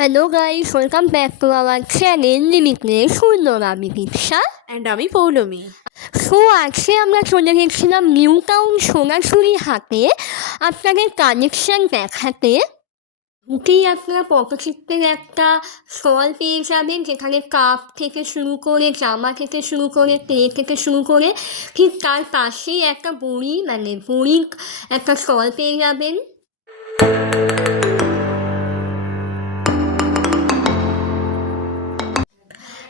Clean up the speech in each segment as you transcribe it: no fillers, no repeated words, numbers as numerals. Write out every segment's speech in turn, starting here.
Hello guys, welcome back to our channel Limitless Sunder. আমি দীপশা and আমি Poulami. So আজকে আমরা চলে গেছিলাম নিউ টাউন সোনাঝুরি হাটে আপনাদের কালেকশন দেখাতে। ঢুকেই আপনারা পটচিত্রের একটা স্টল পেয়ে যাবেন, যেখানে কাপ থেকে শুরু করে জামা থেকে শুরু করে ট্রে থেকে শুরু করে ঠিক তার পাশেই একটা বড়ির একটা স্টল পেয়ে যাবেন।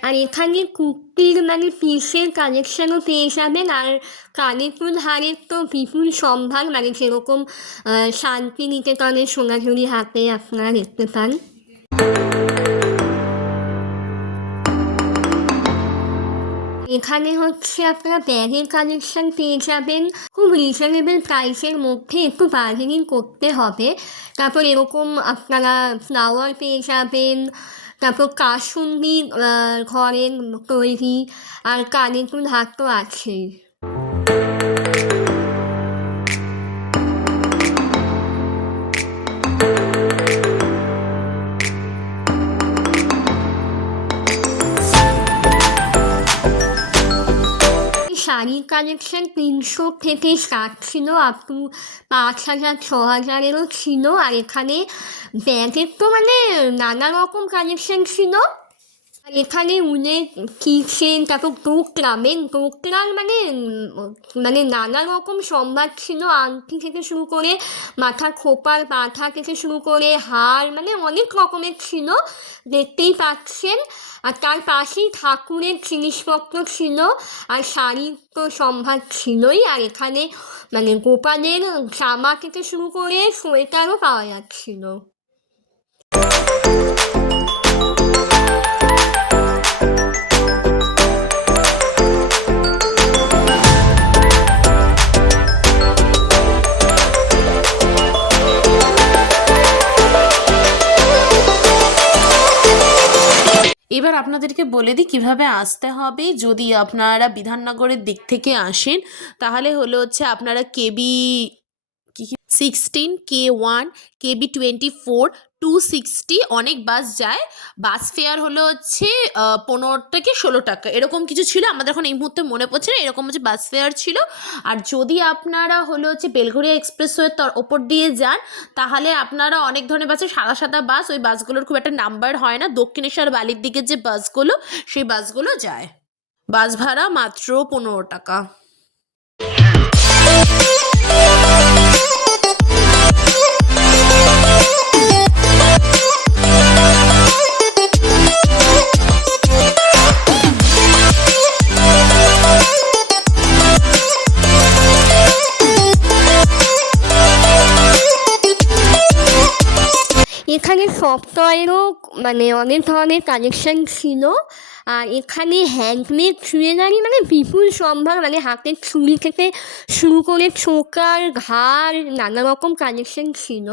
আর এখানে কুর্তির পিসের কালেকশানও পেয়ে যাবেন। আর কানের দুল হারের তো বিপুল সম্ভার, যেরকম শান্তিনিকেতনের সোনাঝুরি হাটে আপনারা দেখতে পান। এখানে হচ্ছে আপনারা ব্যাগের কালেকশান পেয়ে যাবেন খুব রিজনেবল প্রাইসের মধ্যে, একটু বার্গেনিং করতে হবে। তারপর এরকম আপনারা ফ্লাওয়ার পেয়ে যাবেন, তারপর কাসুন্দি ঘরের তৈরি, আর কানের দুল হার তো আছেই। শাড়ির কালেকশান 300 থেকে স্টার্ট ছিল, আপ টু 5,000 6,000-এরও ছিল। আর এখানে ব্যাগের তো নানা রকম কালেকশান ছিল। আর এখানে উলের কিচেন, তারপর ডোকরার নানা রকম সম্ভার ছিল। আংটি থেকে শুরু করে মাথার খোপার বাঁধা থেকে শুরু করে হার, অনেক রকমের ছিল, দেখতেই পাচ্ছেন। আর তার পাশেই ঠাকুরের জিনিসপত্র ছিল, আর শাড়ির তো সম্ভার ছিলই। আর এখানে গোপালের জামা থেকে শুরু করে সোয়েটারও পাওয়া যাচ্ছিল। এবার আপনাদেরকে বলে দিই কীভাবে আসতে হবে। যদি আপনারা বিধাননগরের দিক থেকে আসেন তাহলে আপনারা KB 16, K1, KB 24, 260 অনেক বাস যায়। বাস ফেয়ার 15 থেকে 16 টাকা এরকম কিছু ছিল, আমাদের এখন এই মুহূর্তে মনে পড়ছে না, এরকম বাস ফেয়ার ছিল। আর যদি আপনারা বেলঘরিয়া এক্সপ্রেসওয়ের ওপর দিয়ে যান তাহলে আপনারা অনেক ধরনের বাসে, সাদা সাদা বাস, ওই বাসগুলোর খুব একটা নাম্বার হয় না। দক্ষিণেশ্বর বালির দিকে যে বাসগুলো, সেই বাসগুলো যায়। বাস ভাড়া মাত্র 15 টাকা। এখানে সফটওয়্যারও অনেক ধরনের কালেকশান ছিল। আর এখানে হ্যান্ডমেড জুয়েলারি বিপুল সম্ভার, হাতের চুড়ি থেকে শুরু করে চোকার ঘাড়, নানা রকম কালেকশান ছিল।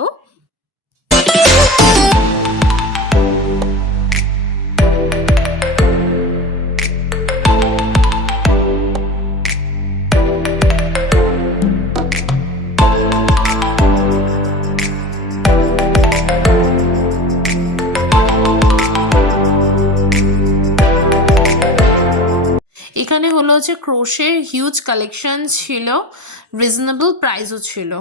এখানে ক্রোশের হিউজ কালেকশন ছিল, রিজনেবল প্রাইসও ছিল।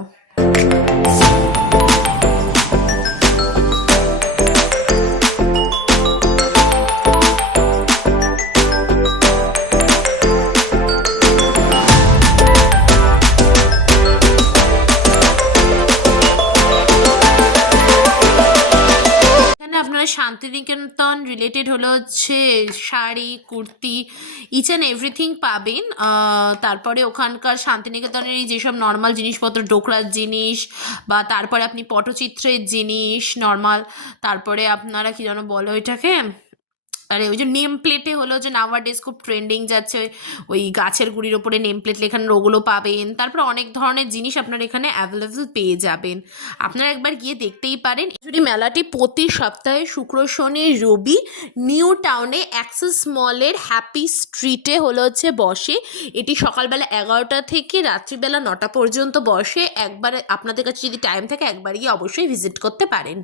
Shantiniketan related sari, kurti, each and everything পাবেন। তারপরে ওখানকার শান্তিনিকেতনের যেসব নর্মাল জিনিসপত্র, ডোকরার জিনিস, বা তারপরে আপনি পটচিত্রের জিনিস নর্মাল, তারপরে আপনারা কী যেন বলো এটাকে, আরে ওই যে নেম প্লেটে নাওয়াডেজ খুব ট্রেন্ডিং যাচ্ছে, ওই গাছের গুঁড়ির ওপরে নেম প্লেট লেখানো, ওগুলো পাবেন। তারপর অনেক ধরনের জিনিস আপনারা এখানে অ্যাভেলেবেল পেয়ে যাবেন, আপনারা একবার গিয়ে দেখতেই পারেন। যদি মেলাটি প্রতি সপ্তাহে শুক্র, শনি, রবি নিউ টাউনে অ্যাক্সেস মলের হ্যাপি স্ট্রিটে বসে। এটি সকালবেলা 11টা থেকে রাত্রিবেলা 9টা পর্যন্ত বসে। একবার আপনাদের কাছে যদি টাইম থাকে একবার গিয়ে অবশ্যই ভিজিট করতে পারেন।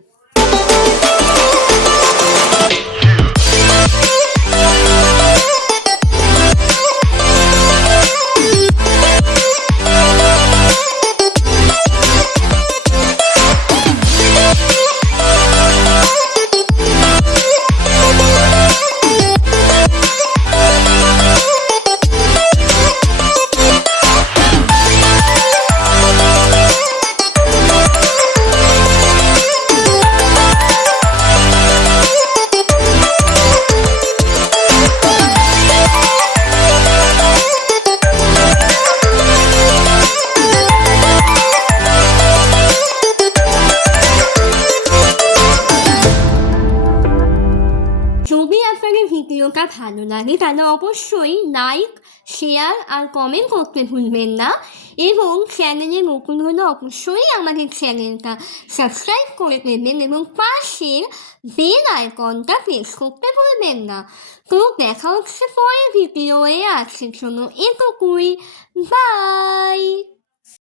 ভিডিওটা ভালো লাগে তাহলে অবশ্যই লাইক, শেয়ার আর কমেন্ট করতে ভুলবেন না, এবং চ্যানেলে নতুন হলে অবশ্যই আমাদের চ্যানেলটা সাবস্ক্রাইব করে দেবেন এবং পাশের বেল আইকনটা প্রেস করতে ভুলবেন না। তো দেখা হচ্ছে পরের ভিডিওয়ে, আজকের জন্য এটুকুই। বাই।